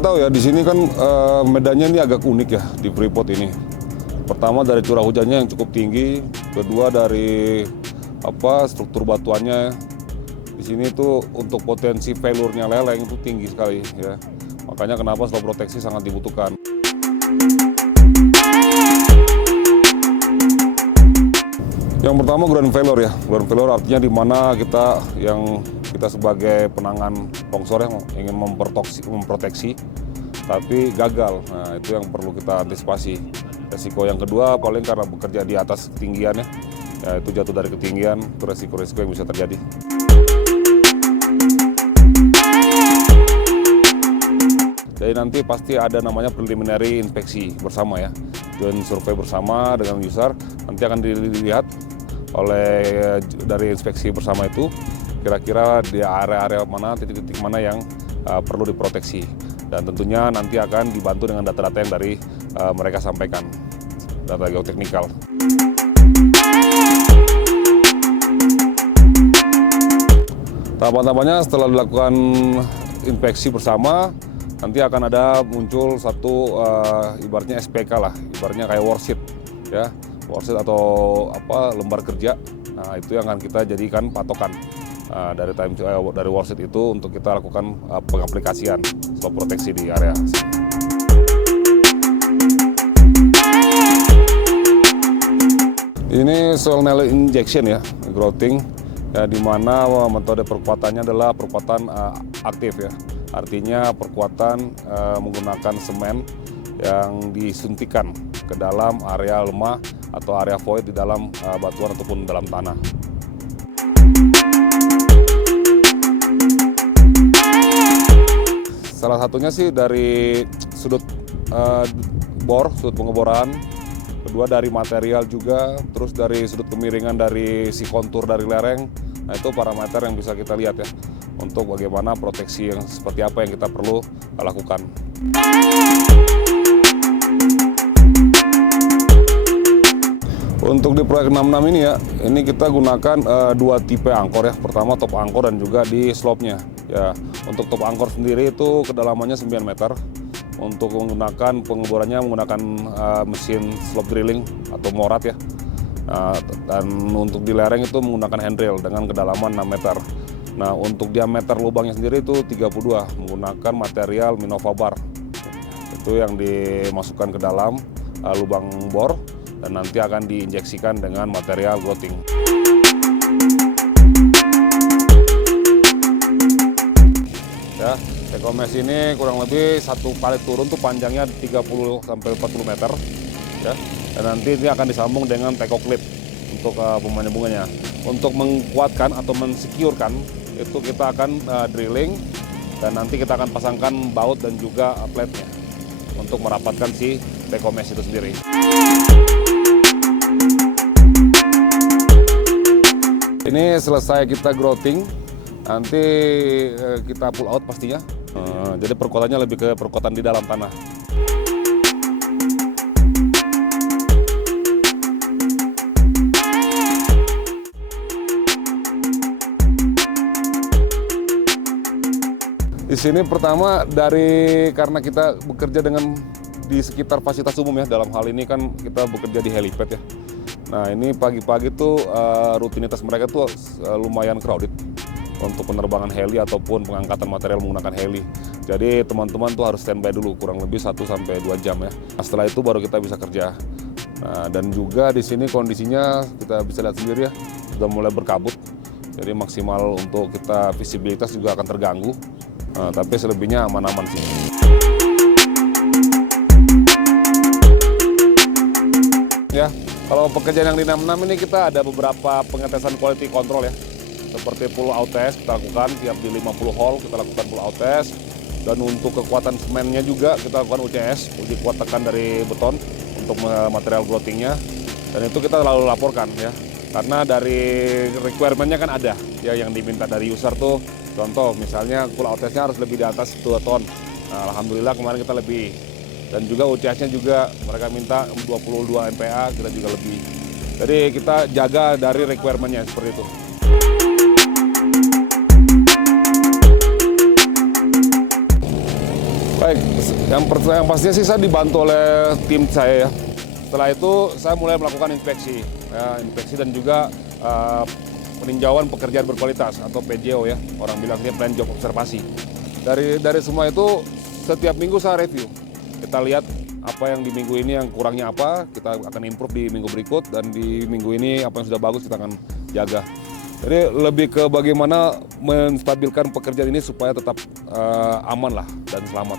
tahu ya, di sini kan medannya ini agak unik ya di Freeport ini. Pertama dari curah hujannya yang cukup tinggi, kedua dari struktur batuannya. Di sini tuh untuk potensi failure-nya leleng itu tinggi sekali ya. Makanya kenapa slope proteksi sangat dibutuhkan. Yang pertama ground failure ya. Ground failure artinya di mana kita sebagai penangan longsor yang ingin memproteksi tapi gagal. Nah, itu yang perlu kita antisipasi. Resiko yang kedua paling karena bekerja di atas ketinggian ya itu jatuh dari ketinggian, itu resiko-resiko yang bisa terjadi. Jadi nanti pasti ada namanya preliminary inspeksi bersama ya, joint survei bersama dengan user. Nanti akan dilihat dari inspeksi bersama itu kira-kira di area-area mana, titik-titik mana yang perlu diproteksi. Dan tentunya nanti akan dibantu dengan data-data yang dari mereka sampaikan, data geoteknikal. Tahapan-tahapannya setelah dilakukan inspeksi bersama, nanti akan ada muncul satu ibaratnya SPK lah, ibaratnya kayak worksheet ya, worksheet atau lembar kerja. Nah, itu yang akan kita jadikan patokan dari worksheet itu untuk kita lakukan pengaplikasian slope proteksi di area. Ini soil nail injection ya, grouting ya, di mana metode perkuatannya adalah perkuatan aktif ya. Artinya perkuatan menggunakan semen yang disuntikan ke dalam area lemah atau area void di dalam batuan ataupun dalam tanah. Salah satunya sih dari sudut sudut pengeboran, kedua dari material juga, terus dari sudut kemiringan dari si kontur dari lereng. Nah, itu parameter yang bisa kita lihat ya, untuk bagaimana proteksi yang seperti apa yang kita perlu lakukan. Untuk di proyek 66 ini ya, ini kita gunakan dua tipe angkor ya. Pertama top angkor dan juga di slope-nya. Ya, untuk top angkor sendiri itu kedalamannya 9 meter. Untuk menggunakan pengeborannya menggunakan mesin slope drilling atau morat ya. Dan untuk di lereng itu menggunakan handrail dengan kedalaman 6 meter. Nah, untuk diameter lubangnya sendiri itu 32 menggunakan material Minova bar. Itu yang dimasukkan ke dalam lubang bor dan nanti akan diinjeksikan dengan material grouting. Ya, Tekomesh ini kurang lebih satu palet turun tuh panjangnya 30 sampai 40 meter ya. Dan nanti ini akan disambung dengan teko clip untuk penyambungannya. Untuk menguatkan atau mensecurekan itu kita akan drilling dan nanti kita akan pasangkan baut dan juga plate-nya untuk merapatkan si Tekomesh itu sendiri. Ini selesai kita grouting, nanti kita pull out pastinya. Jadi perkuatannya lebih ke perkuatan di dalam tanah. Di sini pertama karena kita bekerja di sekitar fasilitas umum ya, dalam hal ini kan kita bekerja di helipad ya. Nah, ini pagi-pagi tuh rutinitas mereka tuh lumayan crowded untuk penerbangan heli ataupun pengangkatan material menggunakan heli. Jadi teman-teman tuh harus standby dulu kurang lebih 1 sampai 2 jam ya. Nah, setelah itu baru kita bisa kerja. Nah, dan juga di sini kondisinya kita bisa lihat sendiri ya, sudah mulai berkabut. Jadi maksimal untuk kita visibilitas juga akan terganggu. Nah, tapi selebihnya aman-aman sih. Ya, kalau pekerjaan yang di 66 ini kita ada beberapa pengetesan quality control ya. Seperti pull out test kita lakukan tiap di 50 hole kita lakukan pull out test. Dan untuk kekuatan semennya juga kita lakukan UCS, uji kuat tekan dari beton untuk material groutingnya. Dan itu kita lalu laporkan ya. Karena dari requirement-nya kan ada ya yang diminta dari user tuh. Contoh misalnya pull out testnya harus lebih di atas 2 ton. Nah, alhamdulillah kemarin kita lebih. Dan juga UCS-nya juga mereka minta 22 MPa, kita juga lebih. Jadi kita jaga dari requirement-nya seperti itu. Baik, Baik, yang pastinya sih saya dibantu oleh tim saya ya. Setelah itu saya mulai melakukan inspeksi, inspeksi dan juga peninjauan pekerjaan berkualitas atau PJO ya, orang bilangnya plan job observasi. Dari semua itu setiap minggu saya review. Kita lihat apa yang di minggu ini yang kurangnya apa, kita akan improve di minggu berikut, dan di minggu ini apa yang sudah bagus kita akan jaga. Jadi lebih ke bagaimana menstabilkan pekerjaan ini supaya tetap aman lah dan selamat.